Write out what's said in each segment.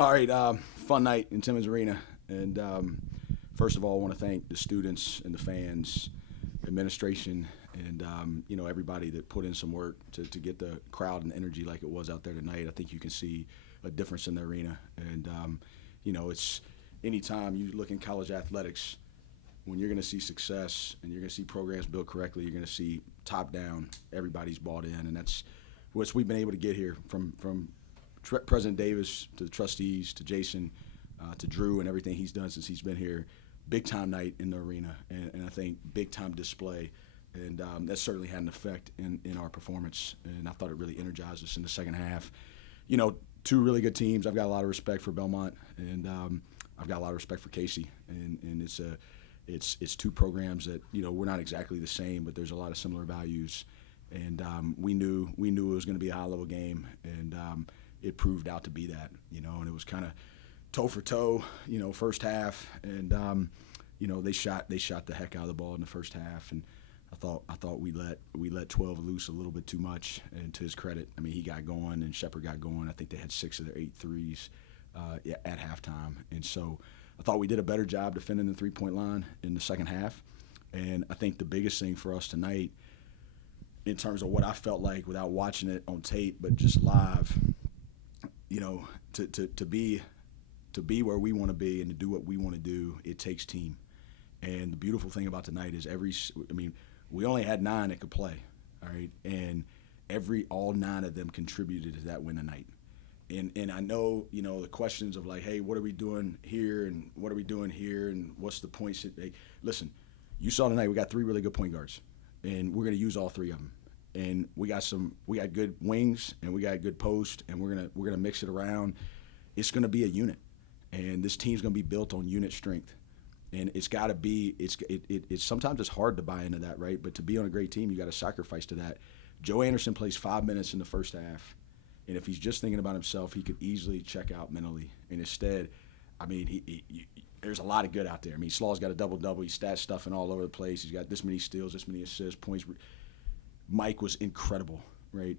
All right, fun night in Timmons Arena. And first of all, I want to thank the students and the fans, administration, and everybody that put in some work to get the crowd and energy like it was out there tonight. I think you can see a difference in the arena. And it's anytime you look in college athletics, when you're going to see success and you're going to see programs built correctly, you're going to see top down, everybody's bought in, and that's what we've been able to get here from President Davis to the trustees to Jason to Drew and everything he's done since he's been here. Big time night in the arena, and I think big time display, and that certainly had an effect in our performance. And I thought it really energized us in the second half. Two really good teams. I've got a lot of respect for Belmont, and I've got a lot of respect for Casey, and it's two programs that we're not exactly the same, but there's a lot of similar values, and we knew it was going to be a high level game, and it proved out to be that, and it was kind of toe for toe, first half, and they shot the heck out of the ball in the first half, and I thought we let 12 loose a little bit too much, and to his credit, I mean, he got going and Shepard got going. I think they had 6 of their 8 threes at halftime, and so I thought we did a better job defending the three-point line in the second half, and I think the biggest thing for us tonight, in terms of what I felt like without watching it on tape but just live, to be where we want to be and to do what we want to do, it takes team. And the beautiful thing about tonight is we only had 9 that could play, all right, and all 9 of them contributed to that win tonight. And I know, the questions of like, hey, what are we doing here and what are we doing here and what's the point? Hey, listen, you saw tonight we got 3 really good point guards, and we're going to use all 3 of them. And we got good wings and we got good post, and we're gonna mix it around. It's gonna be a unit, and this team's gonna be built on unit strength. And it's got to be. It's sometimes it's hard to buy into that, right? But to be on a great team, you got to sacrifice to that. Joe Anderson plays 5 minutes in the first half, and if he's just thinking about himself, he could easily check out mentally. And instead, there's a lot of good out there. I mean, Slaw's got a double-double. He's stat stuffing all over the place. He's got this many steals, this many assists, points. Mike was incredible, right?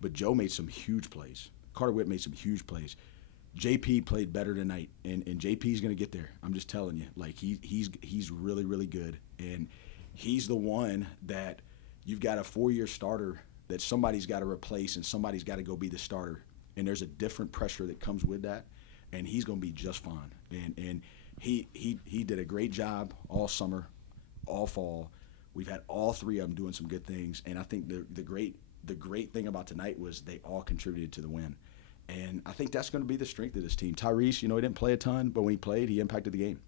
But Joe made some huge plays. Carter Witt made some huge plays. JP played better tonight, and JP's going to get there. I'm just telling you. Like, he's really, really good. And he's the one that you've got a 4-year starter that somebody's got to replace and somebody's got to go be the starter. And there's a different pressure that comes with that, and he's going to be just fine. And he did a great job all summer, all fall. We've had all 3 of them doing some good things, and I think the great thing about tonight was they all contributed to the win. And I think that's going to be the strength of this team. Tyrese, he didn't play a ton, but when he played, he impacted the game.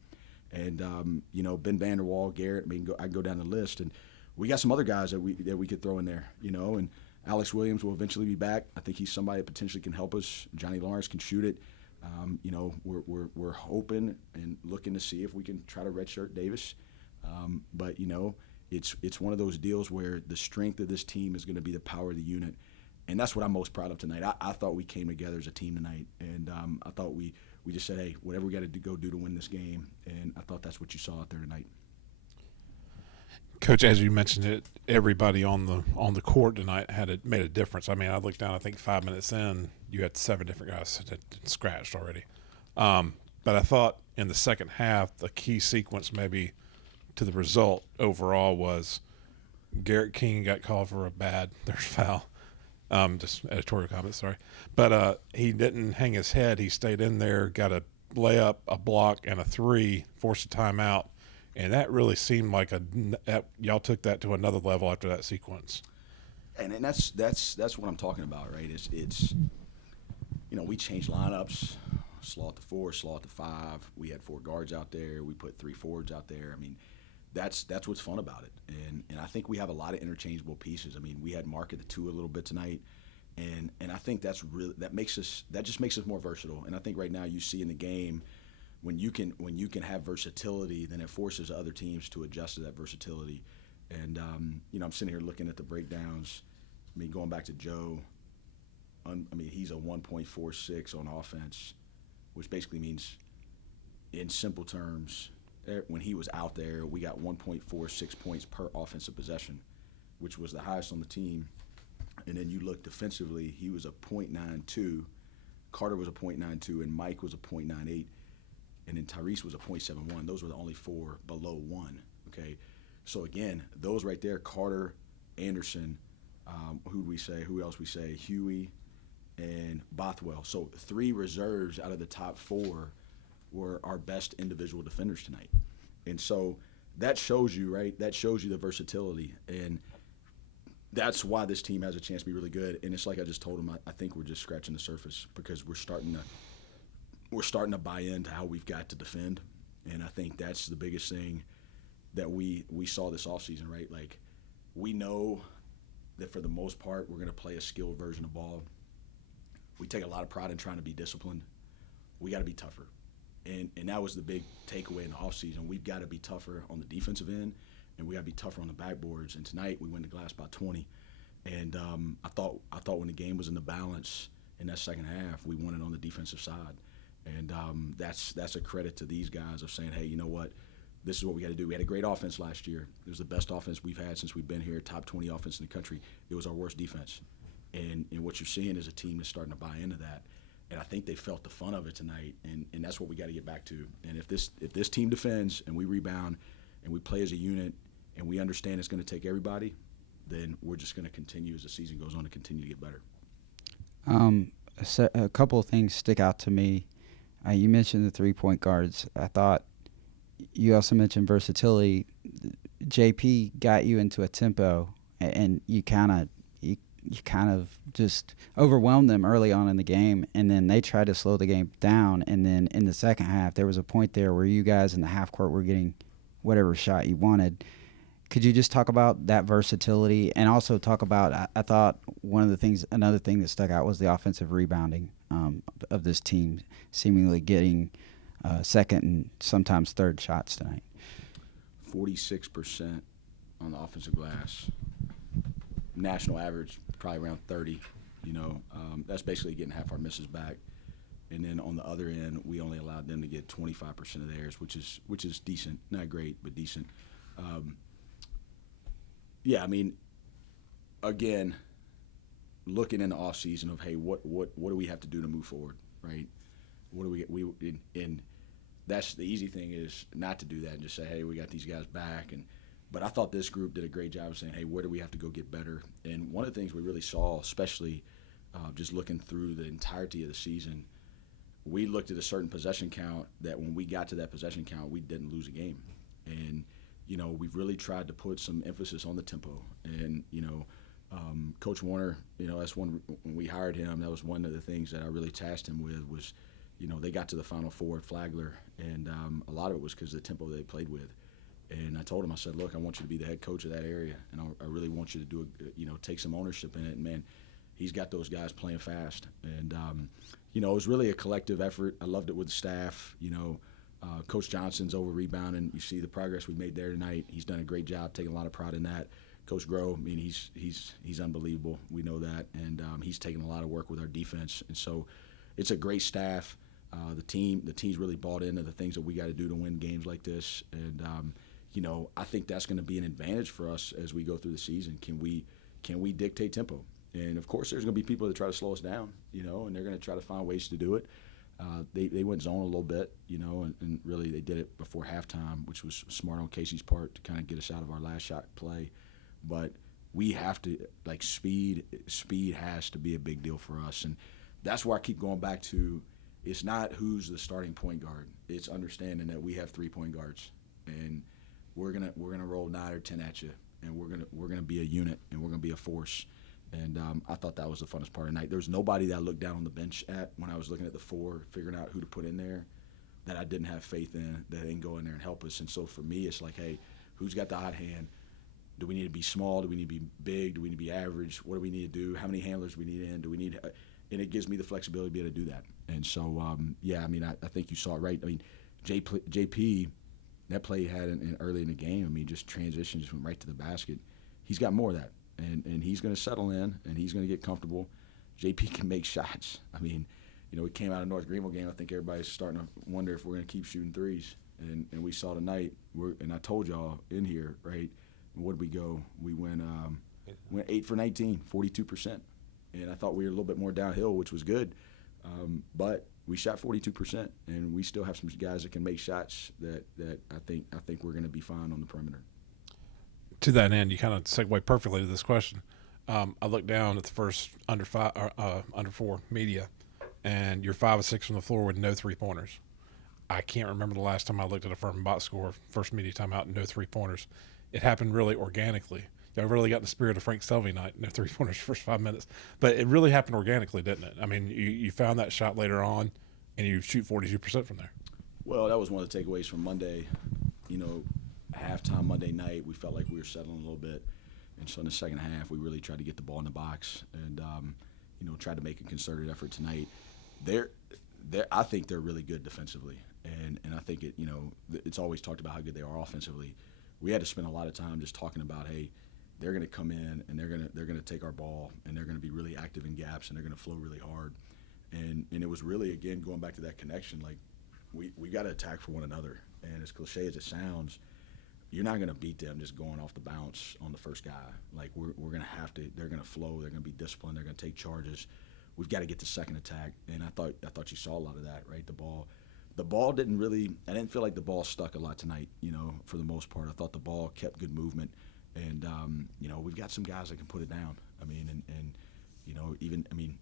And Ben Vanderwall, Garrett, I can go down the list, and we got some other guys that we could throw in there, and Alex Williams will eventually be back. I think he's somebody that potentially can help us. Johnny Lawrence can shoot it. We're hoping and looking to see if we can try to redshirt Davis. But it's one of those deals where the strength of this team is going to be the power of the unit. And that's what I'm most proud of tonight. I thought we came together as a team tonight, and I thought we just said, hey, whatever we got to go do to win this game, and I thought that's what you saw out there tonight. Coach, as you mentioned it, everybody on the court tonight made a difference. I mean, I looked down, I think 5 minutes in, you had 7 different guys that scratched already. But I thought in the second half, the key sequence maybe to the result overall was Garrett King got called for there's foul. Just editorial comment, sorry. But he didn't hang his head. He stayed in there, got a layup, a block, and a 3, forced a timeout. And that really seemed like y'all took that to another level after that sequence. And that's what I'm talking about, right? It's we changed lineups, Slaw at the 4, Slaw at the 5. We had 4 guards out there. We put 3 forwards out there. I mean, that's what's fun about it. And I think we have a lot of interchangeable pieces. I mean, we had Mark at the 2 a little bit tonight, and I think that just makes us more versatile. And I think right now you see in the game, when you can have versatility, then it forces other teams to adjust to that versatility. And I'm sitting here looking at the breakdowns. I mean, going back to Joe, he's a 1.46 on offense, which basically means, in simple terms, when he was out there, we got 1.46 points per offensive possession, which was the highest on the team. And then you look defensively, he was a .92 Carter was a .92, and Mike was a .98, and then Tyrese was a .71. Those were the only 4 below 1, okay? So, again, those right there, Carter, Anderson, who else we say? Huey and Bothwell. So 3 reserves out of the top 4 were our best individual defenders tonight. And so that shows you, right? That shows you the versatility. And that's why this team has a chance to be really good. And it's like I just told them, I think we're just scratching the surface because we're starting to buy into how we've got to defend. And I think that's the biggest thing that we saw this offseason, right? Like, we know that for the most part we're going to play a skilled version of ball. We take a lot of pride in trying to be disciplined. We got to be tougher. And that was the big takeaway in the offseason. We've got to be tougher on the defensive end, and we got to be tougher on the backboards. And tonight we went to glass by 20. And I thought when the game was in the balance in that second half, we won it on the defensive side. And that's a credit to these guys of saying, hey, you know what? This is what we got to do. We had a great offense last year. It was the best offense we've had since we've been here, top 20 offense in the country. It was our worst defense. And what you're seeing is a team that's starting to buy into that. And I think they felt the fun of it tonight, and that's what we got to get back to. And if this team defends and we rebound and we play as a unit and we understand it's going to take everybody, then we're just going to continue as the season goes on to continue to get better. A couple of things stick out to me. You mentioned the three-point guards. I thought you also mentioned versatility. JP got you into a tempo, and you kind of just overwhelmed them early on in the game, and then they tried to slow the game down. And then in the second half, there was a point there where you guys in the half court were getting whatever shot you wanted. Could you just talk about that versatility and also talk about, I thought another thing that stuck out was the offensive rebounding of this team, seemingly getting second and sometimes third shots tonight. 46% on the offensive glass. National average, probably around 30. That's basically getting half our misses back. And then on the other end, we only allowed them to get 25% of theirs, which is decent. Not great, but decent. Again, looking in the off season of, hey, what do we have to do to move forward, right? What do we and that's the easy thing is not to do that and just say, hey, we got these guys back. But I thought this group did a great job of saying, hey, where do we have to go get better? And one of the things we really saw, especially just looking through the entirety of the season, we looked at a certain possession count that when we got to that possession count, we didn't lose a game. And, we've really tried to put some emphasis on the tempo. And, Coach Warner, that's when we hired him, that was one of the things that I really tasked him with was, they got to the Final Four at Flagler, and a lot of it was because of the tempo they played with. And I told him, I said, look, I want you to be the head coach of that area, and I really want you to do take some ownership in it. And, man, he's got those guys playing fast. And, it was really a collective effort. I loved it with the staff. Coach Johnson's over rebounding. You see the progress we made there tonight. He's done a great job, taking a lot of pride in that. Coach Groh, he's unbelievable. We know that. And he's taking a lot of work with our defense. And so it's a great staff. The team's really bought into the things that we got to do to win games like this. And, I think that's going to be an advantage for us as we go through the season. Can we dictate tempo? And, of course, there's going to be people that try to slow us down, and they're going to try to find ways to do it. They went zone a little bit, and really they did it before halftime, which was smart on Casey's part to kind of get us out of our last shot play. But we have to, speed has to be a big deal for us. And that's why I keep going back to it's not who's the starting point guard. It's understanding that we have 3-point guards. And we're gonna roll 9 or 10 at you, and we're gonna be a unit, and we're gonna be a force. And I thought that was the funnest part of the night. There was nobody that I looked down on the bench at when I was looking at the 4, figuring out who to put in there, that I didn't have faith in, that they can go in there and help us. And so for me, it's like, hey, who's got the hot hand? Do we need to be small? Do we need to be big? Do we need to be average? What do we need to do? How many handlers do we need in? Do we need? And it gives me the flexibility to be able to do that. And so, I think you saw it right. JP, that play he had early in the game, just transition, just went right to the basket. He's got more of that. And he's going to settle in, and he's going to get comfortable. JP can make shots. We came out of North Greenville game. I think everybody's starting to wonder if we're going to keep shooting threes. And we saw tonight, and I told y'all in here, right, where did we go? We went 8 for 19, 42%. And I thought we were a little bit more downhill, which was good. But we shot 42%, and we still have some guys that can make shots that I think we're going to be fine on the perimeter. To that end, you kind of segue perfectly to this question. I looked down at the first under 4 media, and you're 5 of 6 from the floor with no 3-pointers. I can't remember the last time I looked at a Furman box score, first media timeout, no 3-pointers. It happened really organically. Y'all really got in the spirit of Frank Selvey night, no 3-pointers first 5 minutes. But it really happened organically, didn't it? I mean, you found that shot later on, and you shoot 42% from there. Well, that was one of the takeaways from Monday. Halftime Monday night, we felt like we were settling a little bit. And so in the second half, we really tried to get the ball in the box and, tried to make a concerted effort tonight. I think they're really good defensively. And I think it's always talked about how good they are offensively. We had to spend a lot of time just talking about, hey, they're going to come in and they're going to take our ball and they're going to be really active in gaps and they're going to flow really hard. And it was really, again, going back to that connection, like we got to attack for one another. And as cliche as it sounds, you're not going to beat them just going off the bounce on the first guy. Like we're going to have to. They're going to flow. They're going to be disciplined. They're going to take charges. We've got to get the second attack. And I thought you saw a lot of that, right? The ball didn't really. I didn't feel like the ball stuck a lot tonight. For the most part, I thought the ball kept good movement. And we've got some guys that can put it down. I mean,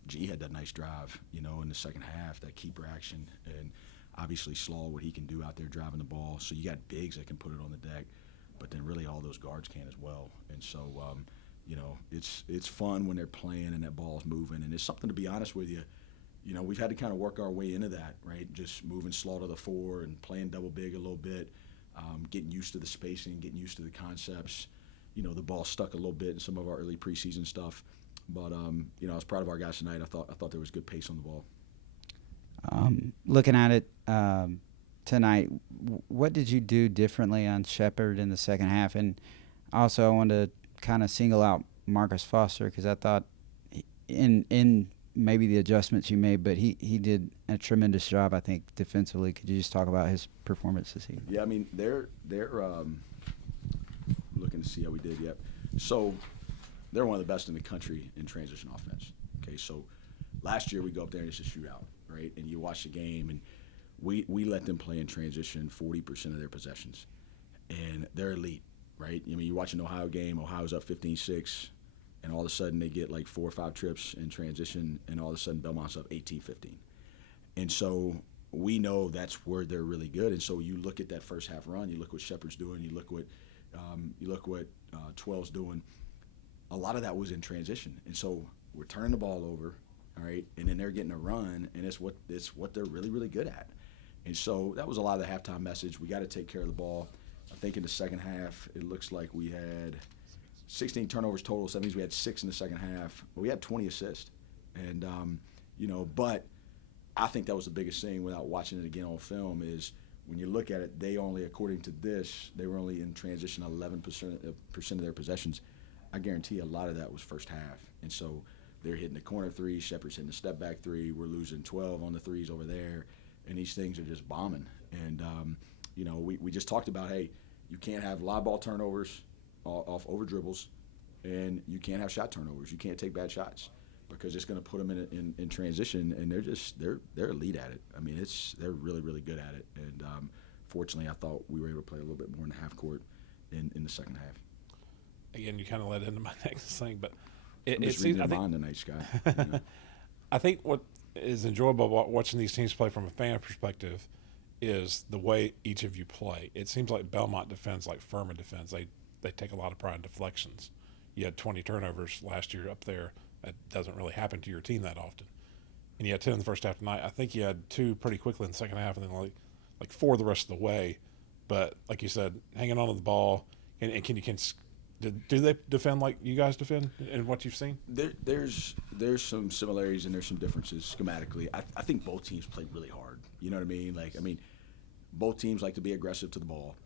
G had that nice drive. In the second half, that keeper action, and obviously Slaw, what he can do out there driving the ball. So you got bigs that can put it on the deck. But then really all those guards can as well. And so, it's fun when they're playing and that ball's moving. And it's something, to be honest with you, we've had to kind of work our way into that, right? Just moving Slaw to the 4 and playing double big a little bit, getting used to the spacing, getting used to the concepts. The ball stuck a little bit in some of our early preseason stuff. But, I was proud of our guys tonight. I thought there was good pace on the ball. Looking at it tonight, what did you do differently on Shepherd in the second half? And also, I wanted to kind of single out Marcus Foster because I thought in maybe the adjustments you made, but he did a tremendous job, I think, defensively. Could you just talk about his performance this evening? Yeah, I mean, they're looking to see how we did. Yep. So they're one of the best in the country in transition offense. Okay, so last year we go up there and it's a shootout, right? And you watch the game and we let them play in transition 40% of their possessions, and they're elite, right? I mean, you watch an Ohio game, Ohio's up 15-6, and all of a sudden they get like 4 or 5 trips in transition, and all of a sudden Belmont's up 18-15. And so we know that's where they're really good. And so you look at that first half run, you look what Shepherd's doing, you look what 12's doing. A lot of that was in transition, and so we're turning the ball over, all right, and then they're getting a run, and it's what they're really, really good at. And so that was a lot of the halftime message. We got to take care of the ball. I think in the second half, it looks like we had 16 turnovers total, so that means we had 6 in the second half. But we had 20 assists. And, but I think that was the biggest thing without watching it again on film is when you look at it, they only, according to this, they were only in transition 11% of their possessions. I guarantee a lot of that was first half. And so they're hitting the corner 3, Shepherd's hitting the step back 3, we're losing 12 on the 3s over there. And these things are just bombing. And, we just talked about, hey, you can't have live ball turnovers off over dribbles, and you can't have shot turnovers. You can't take bad shots because it's going to put them in transition, and they're elite at it. I mean, they're really, really good at it. And fortunately, I thought we were able to play a little bit more in the half court in the second half. Again, you kind of led into my next thing, but I'm just reading your mind tonight, Scott. I think what is enjoyable about watching these teams play from a fan perspective is the way each of you play. It seems like Belmont defends like Furman defends. They take a lot of pride in deflections. You had 20 turnovers last year up there. That doesn't really happen to your team that often. And you had 10 in the first half tonight. I think you had 2 pretty quickly in the second half, and then like 4 the rest of the way. But like you said, hanging on to the ball, and do they defend like you guys defend in what you've seen? There's some similarities and there's some differences schematically. I think both teams played really hard. You know what I mean? Both teams like to be aggressive to the ball.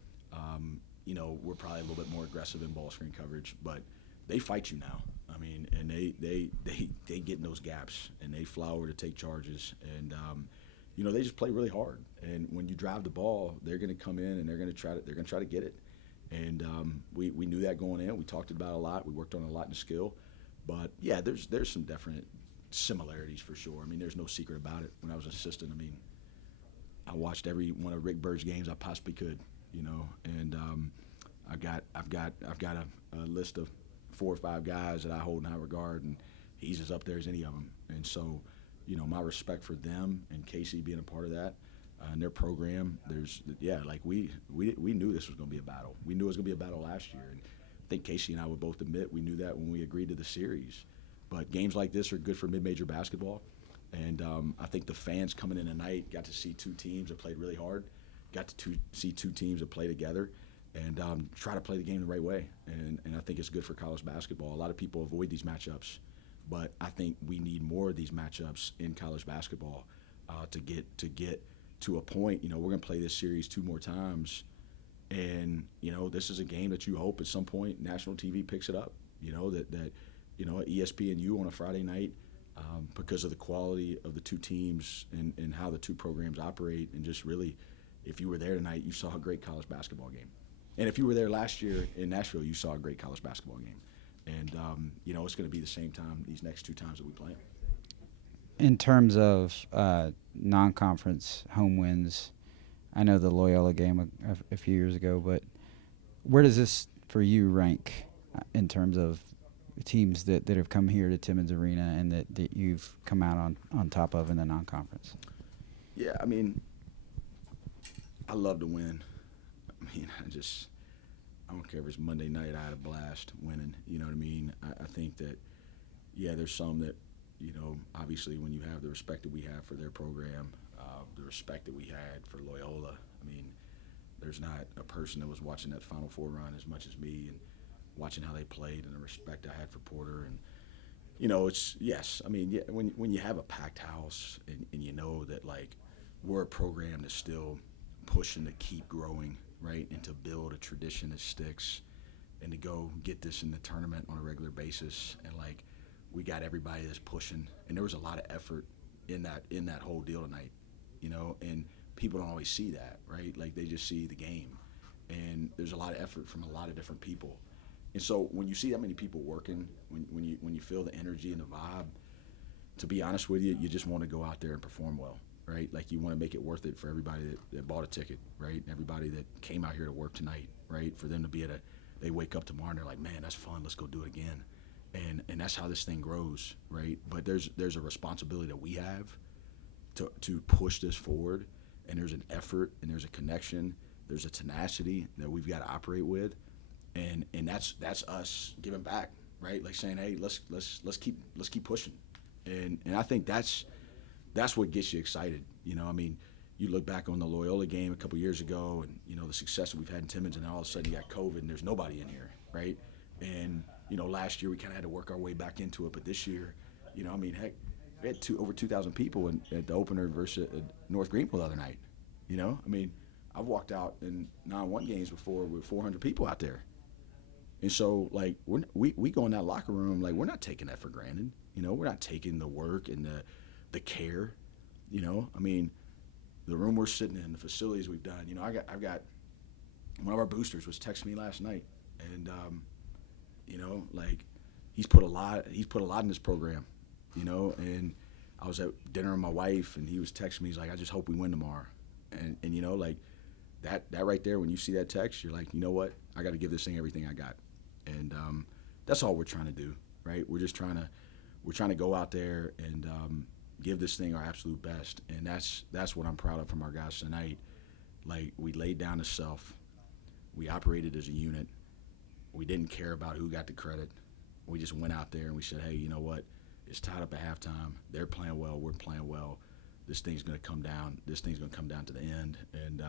We're probably a little bit more aggressive in ball screen coverage, but they fight you now. I mean, and they get in those gaps and they flower to take charges, and they just play really hard. And when you drive the ball, they're going to come in and they're going to try to get it. And we knew that going in. We talked about it a lot. We worked on it a lot in skill. But, yeah, there's some different similarities for sure. I mean, there's no secret about it. When I was an assistant, I mean, I watched every one of Rick Bird's games I possibly could, and I've got a list of 4 or 5 guys that I hold in high regard, and he's as up there as any of them. And so, my respect for them and Casey being a part of that and their program. We knew this was going to be a battle. We knew it was going to be a battle last year, and I think Casey and I would both admit we knew that when we agreed to the series. But games like this are good for mid-major basketball, and I think the fans coming in tonight got to see 2 teams that played really hard, got to see 2 teams that play together, and try to play the game the right way. And I think it's good for college basketball. A lot of people avoid these matchups, but I think we need more of these matchups in college basketball to get to a point. We're going to play this series 2 more times, and this is a game that you hope at some point national TV picks it up. That ESPNU on a Friday night, because of the quality of the 2 teams and how the 2 programs operate, and just really, if you were there tonight, you saw a great college basketball game. And if you were there last year in Nashville, you saw a great college basketball game. And, it's going to be the same time these next 2 times that we play. In terms of non-conference home wins, I know the Loyola game a few years ago, but where does this, for you, rank in terms of teams that have come here to Timmons Arena and that you've come out on top of in the non-conference? Yeah, I mean, I love to win. I mean, I don't care if it's Monday night, I had a blast winning. You know what I mean? I think that, there's some that, obviously when you have the respect that we have for their program, the respect that we had for Loyola, I mean, there's not a person that was watching that Final Four run as much as me, and watching how they played and the respect I had for Porter. And, when you have a packed house and that, like, we're a program that's still pushing to keep growing, right, and to build a tradition that sticks, and to go get this in the tournament on a regular basis, and, like, we got everybody that's pushing, and there was a lot of effort in that whole deal tonight, and people don't always see that, right? Like, they just see the game, and there's a lot of effort from a lot of different people. And so when you see that many people working, when you feel the energy and the vibe, to be honest with you, you just want to go out there and perform well, right? Like, you want to make it worth it for everybody that bought a ticket, right? And everybody that came out here to work tonight, right? For them to be they wake up tomorrow and they're like, man, that's fun, let's go do it again. And that's how this thing grows, right? But there's a responsibility that we have to push this forward, and there's an effort, and there's a connection, there's a tenacity that we've got to operate with. And that's us giving back, right? Like, saying, hey, let's keep pushing, and I think that's what gets you excited. I mean, you look back on the Loyola game a couple years ago, and the success that we've had in Timmons, and then all of a sudden you got COVID, and there's nobody in here, right? And last year we kind of had to work our way back into it, but this year, I mean, heck, we had over 2,000 people at the opener versus North Greenville the other night. I mean, I've walked out in non-1 games before with 400 people out there. And so, like, we go in that locker room, like, we're not taking that for granted. We're not taking the work and the care. I mean, the room we're sitting in, the facilities we've done. I've got one of our boosters was texting me last night, and like, he's put a lot in this program. And I was at dinner with my wife, and he was texting me. He's like, I just hope we win tomorrow. And like, that right there, when you see that text, you're like, you know what? I got to give this thing everything I got. And that's all we're trying to do, right? We're trying to go out there and give this thing our absolute best. And that's what I'm proud of from our guys tonight. Like, we laid down the self. We operated as a unit. We didn't care about who got the credit. We just went out there and we said, hey, you know what? It's tied up at halftime. They're playing well. We're playing well. This thing's going to come down. This thing's going to come down to the end. And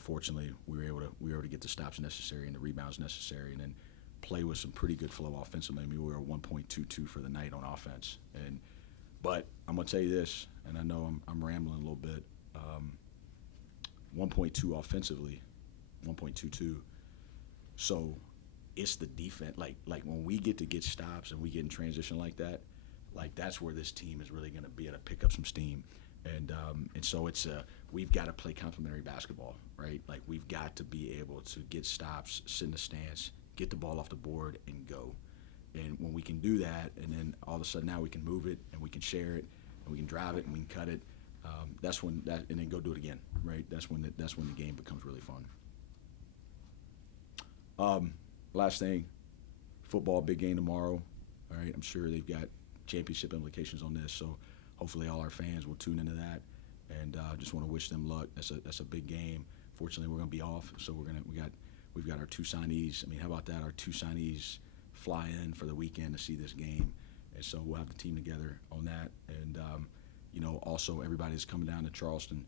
fortunately, we were able to get the stops necessary and the rebounds necessary, and then play with some pretty good flow offensively. I mean, we were 1.22 for the night on offense. But I'm going to tell you this, and I know I'm rambling a little bit. 1.2 offensively, 1.22. So it's the defense. Like when we get stops and we get in transition like that, like, that's where this team is really going to be able to pick up some steam. And so we've got to play complementary basketball, right? Like, we've got to be able to get stops, sit in the stance, get the ball off the board, and go. And when we can do that, and then all of a sudden now we can move it and we can share it and we can drive it and we can cut it. That's when that, and then go do it again, right? That's when the game becomes really fun. Last thing, football, big game tomorrow. All right, I'm sure they've got championship implications on this, so hopefully all our fans will tune into that. And just want to wish them luck. That's a big game. Fortunately, we're going to be off, so we've got our 2 signees. I mean, how about that? Our 2 signees fly in for the weekend to see this game, and so we'll have the team together on that. And also everybody's coming down to Charleston.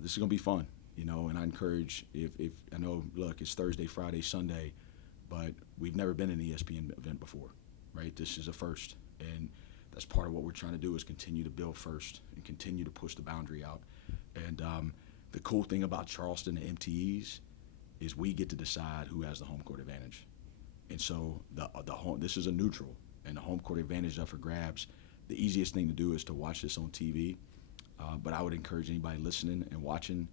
This is going to be fun, and I encourage, if I know, look, it's Thursday, Friday, Sunday, but we've never been in an ESPN event before, right? This is a first, and that's part of what we're trying to do is continue to build first and continue to push the boundary out. And the cool thing about Charleston and MTEs is we get to decide who has the home court advantage. And so this is a neutral, and the home court advantage is up for grabs. The easiest thing to do is to watch this on TV, but I would encourage anybody listening and watching,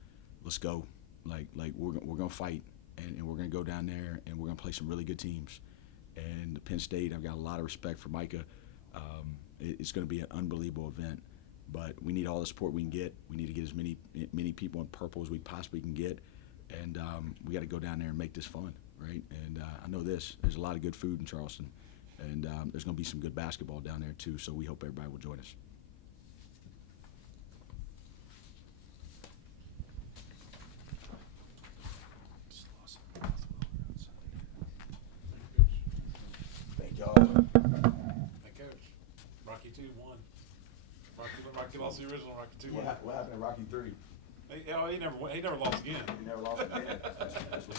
let's go. Like we're gonna fight, and we're gonna go down there, and we're gonna play some really good teams. And Penn State, I've got a lot of respect for Micah. It's going to be an unbelievable event, but we need all the support we can get. We need to get as many people in purple as we possibly can get, and we got to go down there and make this fun, right? And I know there's a lot of good food in Charleston, and there's going to be some good basketball down there too. So we hope everybody will join us. Thank y'all. Rocky 2-1. Rocky lost the original. Rocky 2-1. What happened to Rocky 3? He never lost again. He never lost again. That's what